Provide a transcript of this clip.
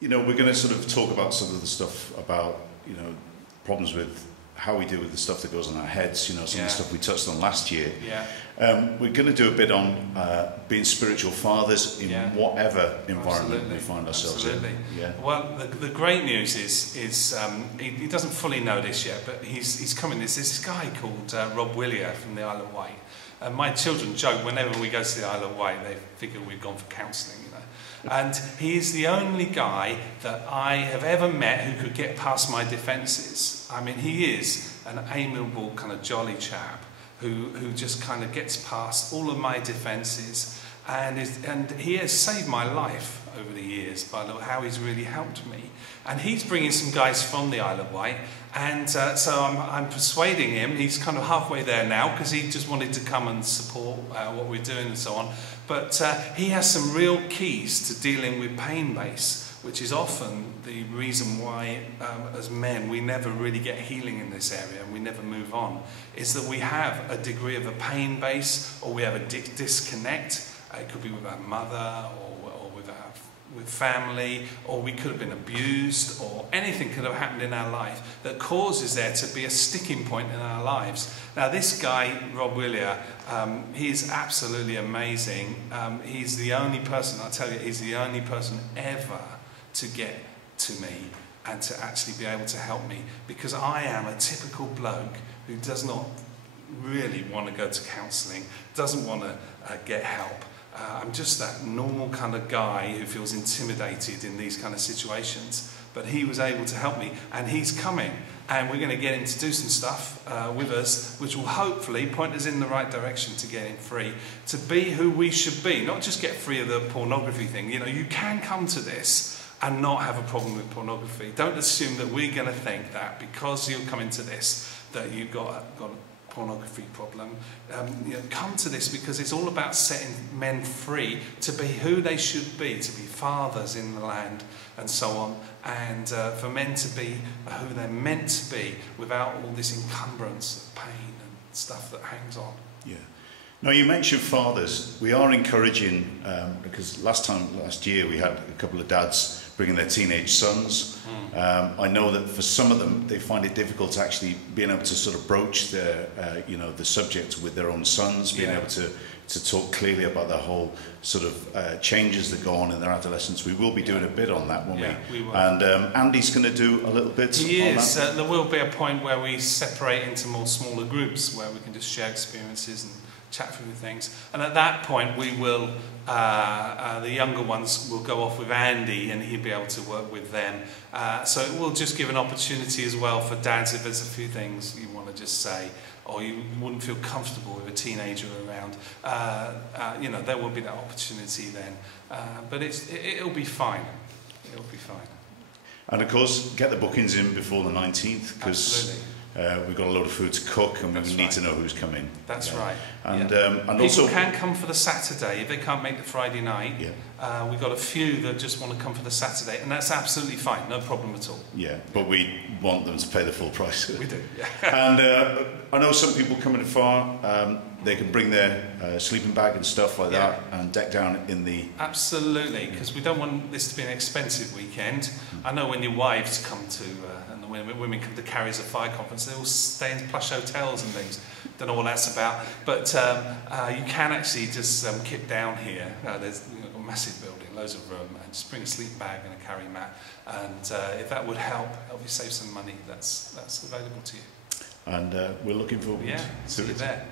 you know, we're going to sort of talk about some of the stuff about, you know, problems with how we deal with the stuff that goes on our heads, you know, some of the stuff we touched on last year. We're going to do a bit on being spiritual fathers in whatever environment we find ourselves in. Well, the great news is he doesn't fully know this yet, but he's coming. There's this guy called Rob Willier from the Isle of Wight. And my children joke whenever we go to the Isle of Wight, they figure we've gone for counselling, you know. And he is the only guy that I have ever met who could get past my defences. I mean, he is an amiable, kind of jolly chap who just kind of gets past all of my defences, and he has saved my life over the years by how he's really helped me. And he's bringing some guys from the Isle of Wight, and so I'm persuading him. He's kind of halfway there now because he just wanted to come and support what we're doing and so on. But he has some real keys to dealing with pain base, which is often the reason why, as men, we never really get healing in this area and we never move on, is that we have a degree of a pain base, or we have a disconnect. It could be with our mother, or with family, or we could have been abused, or anything could have happened in our life that causes there to be a sticking point in our lives. Now this guy, Rob Willier, he's absolutely amazing. He's the only person, I'll tell you, he's the only person ever to get to me and to actually be able to help me, because I am a typical bloke who does not really want to go to counselling, doesn't want to get help. I'm just that normal kind of guy who feels intimidated in these kind of situations. But he was able to help me, and he's coming, and we're going to get him to do some stuff with us, which will hopefully point us in the right direction to get him free, to be who we should be, not just get free of the pornography thing. You know, you can come to this and not have a problem with pornography. Don't assume that we're going to think that because you're coming to this that you've got a pornography problem. You know, come to this because it's all about setting men free to be who they should be, to be fathers in the land and so on, and for men to be who they're meant to be without all this encumbrance of pain and stuff that hangs on. Yeah. Now, you mentioned fathers. We are encouraging, because last year we had a couple of dads bringing their teenage sons. I know that for some of them, they find it difficult to actually being able to sort of broach their, you know, the subject with their own sons, being able to talk clearly about the whole sort of changes that go on in their adolescence. We will be doing a bit on that, won't we? We will. And Andy's going to do a little bit He on is. that. There will be a point where we separate into more smaller groups where we can just share experiences and chat through things. And at that point, we will, the younger ones will go off with Andy, and he'll be able to work with them. So it will just give an opportunity as well for dads, if there's a few things you want to just say, or you wouldn't feel comfortable with a teenager around. You know, there will be that opportunity then. But it'll be fine. It'll be fine. And of course, get the bookings in before the 19th, because we've got a load of food to cook, and we need to know who's coming. That's right. And, and people also can come for the Saturday if they can't make the Friday night. We've got a few that just want to come for the Saturday, and that's absolutely fine, no problem at all. Yeah, but we want them to pay the full price. We do. And I know some people coming far, they can bring their sleeping bag and stuff like that and deck down in the... Absolutely, because we don't want this to be an expensive weekend. I know when your wives come to, and when women come to Carriers of Fire Conference, they all stay in plush hotels and things. Don't know what that's about, but you can actually just kit down here. There's a massive building, loads of room, and just bring a sleep bag and a carry mat. And if that would help you save some money, that's available to you. And we're looking forward to see you there.